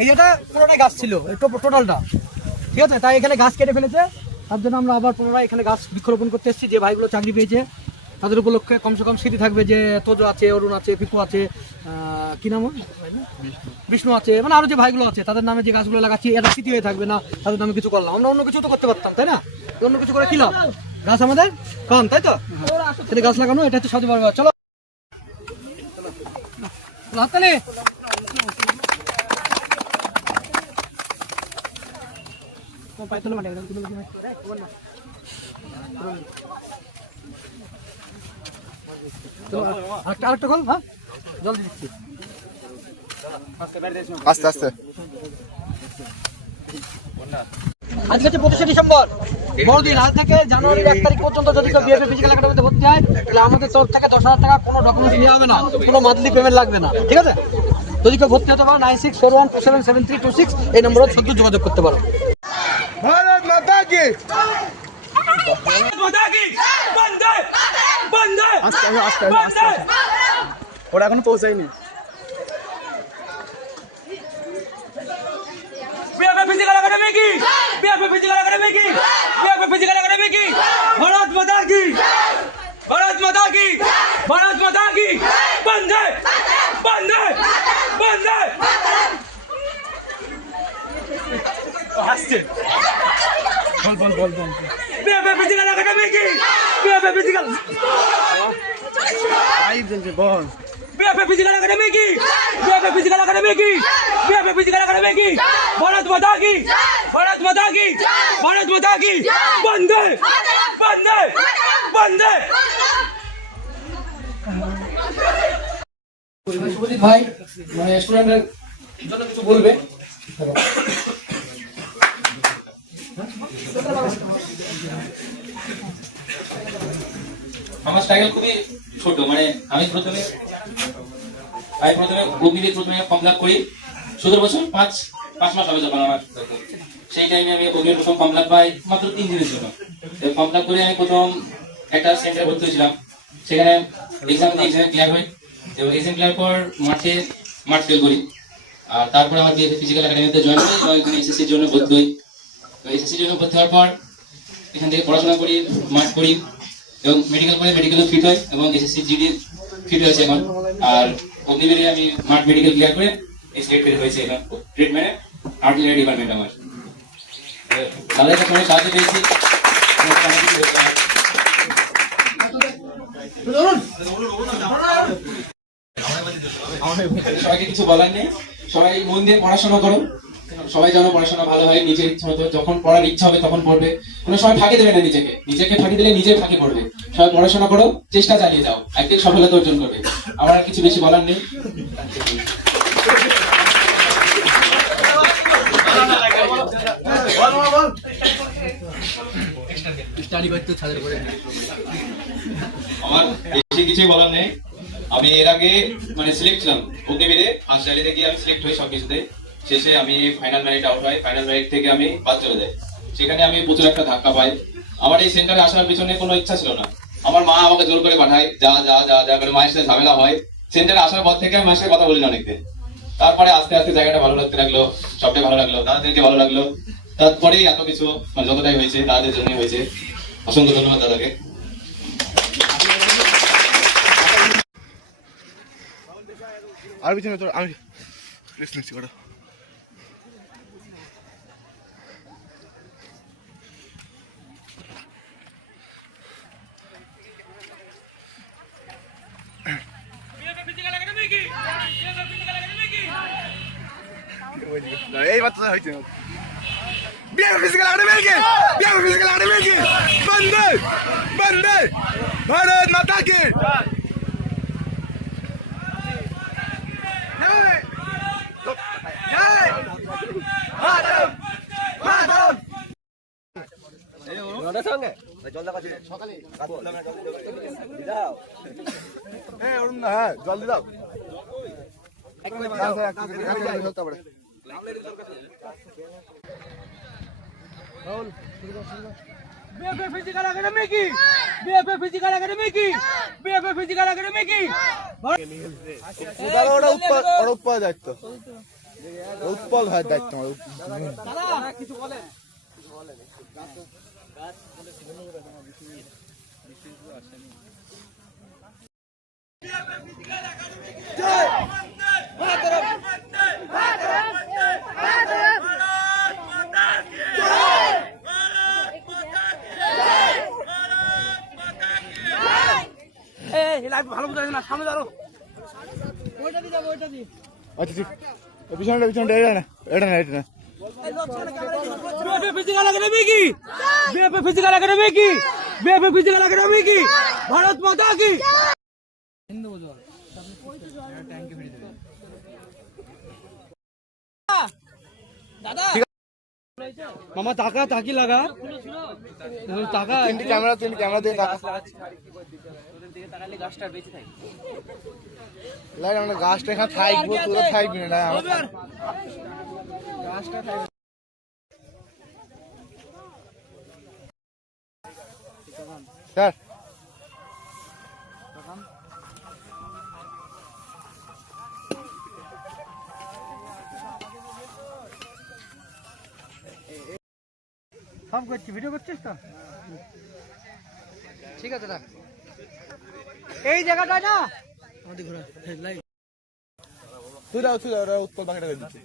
এই যেটা পুরোটাই গাছ ছিল টোটালটা, ঠিক আছে। তাই এখানে গাছ কেটে ফেলেছে, তার জন্য আমরা আবার পুনরায় এখানে গাছ বৃক্ষরোপণ করতে এসেছি। যে ভাইগুলো চাকরি পেয়েছে তাদের উপলক্ষে কমসে কম স্মৃতি থাকবে যে তোজো আছে, অরুণ আছে, পিকু আছে, কি নাম বিষ্ণু আছে, মানে আরো যে ভাইগুলো আছে তাদের নামে যে গাছগুলো লাগাচ্ছি এটা স্মৃতি হয়ে থাকবে না, তাদের নামে কিছু করলাম। আমরা অন্য কিছু তো করতে পারতাম, তাই না? অন্য কিছু করে কি লাভ? গাছ আমাদের কম, তাই তো? তাহলে গাছ লাগানো এটা হচ্ছে সবচেয়ে বড় ব্যাপার। চলো হাততালি। আরেকটা কল, হ্যাঁ জলদি দিচ্ছি, আস্তে আস্তে। আজকে হচ্ছে 25শে ডিসেম্বর, বড়দিন। আজ থেকে জানুয়ারির 1 তারিখ পর্যন্ত যদি কেউ বিএফএ ফিজিক্যাল একাডেমিতে ভর্তি হয় তাহলে আমাদের তরফ থেকে 10,000 টাকা কোনো ডকুমেন্টস নেওয়া হবে না, কোনো মান্থলি পেমেন্ট লাগবে না, ঠিক আছে? যদি কেউ ভর্তি হতে পারো 9641277326 এই নম্বরে শুধু যোগাযোগ করতে পারো। ভারত মাতা কি আস্তে আস্তে আস্তে। ওরা এখনো পৌঁছায়নি। फिजिकल एकेडमी की फिजिकल एकेडमी की फिजिकल एकेडमी की भारत माता की भारत माता की भारत माता की वंदे वंदे वंदे हंसते बोल फिजिकल एकेडमी की फिजिकल आई जल्दी बोल। फिजिकल एकेडमी की फिजिकल एकेडमी की फिजिकल एकेडमी की भारत माता की भारत माता की भारत माता की वंदे वंदे वंदे। শুভজিৎ ভাই মানে স্টুডেন্টদের জন্য কিছু বলবে। আমার স্টাইল খুবই ছোট, মানে আমি প্রথমে অগ্নিবীর প্রথমে ফর্ম ফিল আপ করি 17 বছর 5 মাস হবে যখন আমার, সেই টাইমে আমি অগ্নিবীর প্রথম ফর্ম ফিল আপ পাই মাত্র 3 দিনের জন্য। ফর্ম ফিল আপ করে আমি প্রথম একটা সেন্টারে ভর্তি হয়েছিলাম, সেখানে এক্সাম দিয়ে এক্সামে ক্লিয়ার হই এবং এক্সাম ক্লিয়ার পর মার্চ ফেল করি। আর তারপরে আমার বিএফএ ফিজিক্যাল একাডেমিতে জয়েন করি, এখানে এসএসসির জন্য ভর্তি হই। তো এসএসসির জন্য ভর্তি হওয়ার পর এখান থেকে পড়াশোনা করি, মার্চ করি এবং মেডিকেল করে মেডিকেলও ফিট হয় এবং এসএসসি জিডি ফিট হয়েছে এখন। আর অগ্নিবীরে আমি মার্চ মেডিকেল ক্লিয়ার করে সিলেক্টেড হয়েছে এখন ট্রিটমেন্টে আর্টিলারি ডিপার্টমেন্ট। আমার তাদের কাছে অনেক সাহায্য পেয়েছি। সবাইকে কিছু বলার নেই, সবাই মন দিয়ে পড়াশোনা করো, সবাই যেন পড়াশোনা ভালো হয়, নিজের ইচ্ছা মতো যখন পড়ার ইচ্ছা হবে তখন পড়বে, কোনো সময় ফাঁকি দেবে না, নিজেকে ফাঁকি দিলে নিজে ফাঁকি পড়বে। সবাই পড়াশোনা করো, চেষ্টা চালিয়ে যাও, একদিন সফলতা অর্জন করবে। আমার আর কিছু বেশি বলার নেই। আমার বেশি কিছুই বলার নেই। আমি এর আগে মানে সিলেক্ট ছিলাম অগ্নিবীরে, ফার্স্ট র্যালিতে গিয়ে আমি সিলেক্ট হই সবকিছুতে, শেষে আমি ফাইনাল মেরিট আউট হয়, ফাইনাল মেরিট থেকে আমি বাদ চলে যাই। সেখানে আমি প্রচুর একটা ধাক্কা পাই। আমার এই সেন্টারে আসার পিছনে কোনো ইচ্ছা ছিল না, আমার মা আমাকে জোর করে পাঠায়, যা যা যা যা করে মায়ের সাথে ঝামেলা হয়। সেন্টারে আসার পর থেকে আমি মায়ের সাথে কথা বলি না অনেকদিন। তারপরে আস্তে আস্তে জায়গাটা ভালো লাগতে লাগলো, সবটাই ভালো লাগলো, দাদাদেরকে ভালো লাগলো। তারপরেই এত কিছু মানে যতটাই হয়েছে দাদাদের জন্যই হয়েছে। অসংখ্য ধন্যবাদ দাদাকে। আর পিছনে তো আমি রেস্ট নিচ্ছি কটা। এই বাচ্চা হয়েছে বন্দে বন্দে ভারত মাতা কি। হ্যাঁ জলদি দাও। फिजिकल एकेडमी की फिजिकल एकेडमी की फिजिकल एकेडमी की ওরা উৎপাদ দায়িত্ব উৎপল ভাইয়ের দায়িত্ব আমার। দাদা কিছু বলেন। ভালো বুঝাই না, সামনে দাঁড়ো। ওইটা দিয়ে যাবো, ওইটা দিয়ে। আচ্ছা ঠিক, পিছনটা পিছনটা, এটা না এটা না এটা না। বিএফএ ফিজিক্যাল একাডেমি কি? বিএফএ ফিজিক্যাল একাডেমি কি? বিএফএ ফিজিক্যাল একাডেমি কি? ভারত মাতা কি? হিন্দু বোঝো ট্যাঙ্কে ফেলে দেবে। দাদা মামা টাকা তাকি লাগা টাকা তিনটি ক্যামেরা দিয়ে টাকা লাইট আমরা গাছটা এখানে থাকবো, তোরা থাকবি না গাছটা থাকবে। স্যার সব করছি, ভিডিও করছিস তো? ঠিক আছে রাখ। এই জায়গাটায় না আমাদের ঘোরা লাইভ তুই দাও উৎপল বাকিটা করে দিচ্ছি।